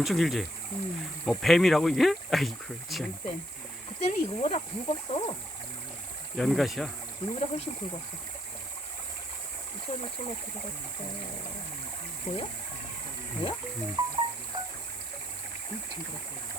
엄청 길지? 뭐 뱀이라고 이게? 아이고 참. 뱀. 그때는 이거보다 굵었어. 연갓이야. 이거보다 훨씬 굵었어. 이 소리 솔로 들어갔어. 보여? 보여? 엄청 굵었어.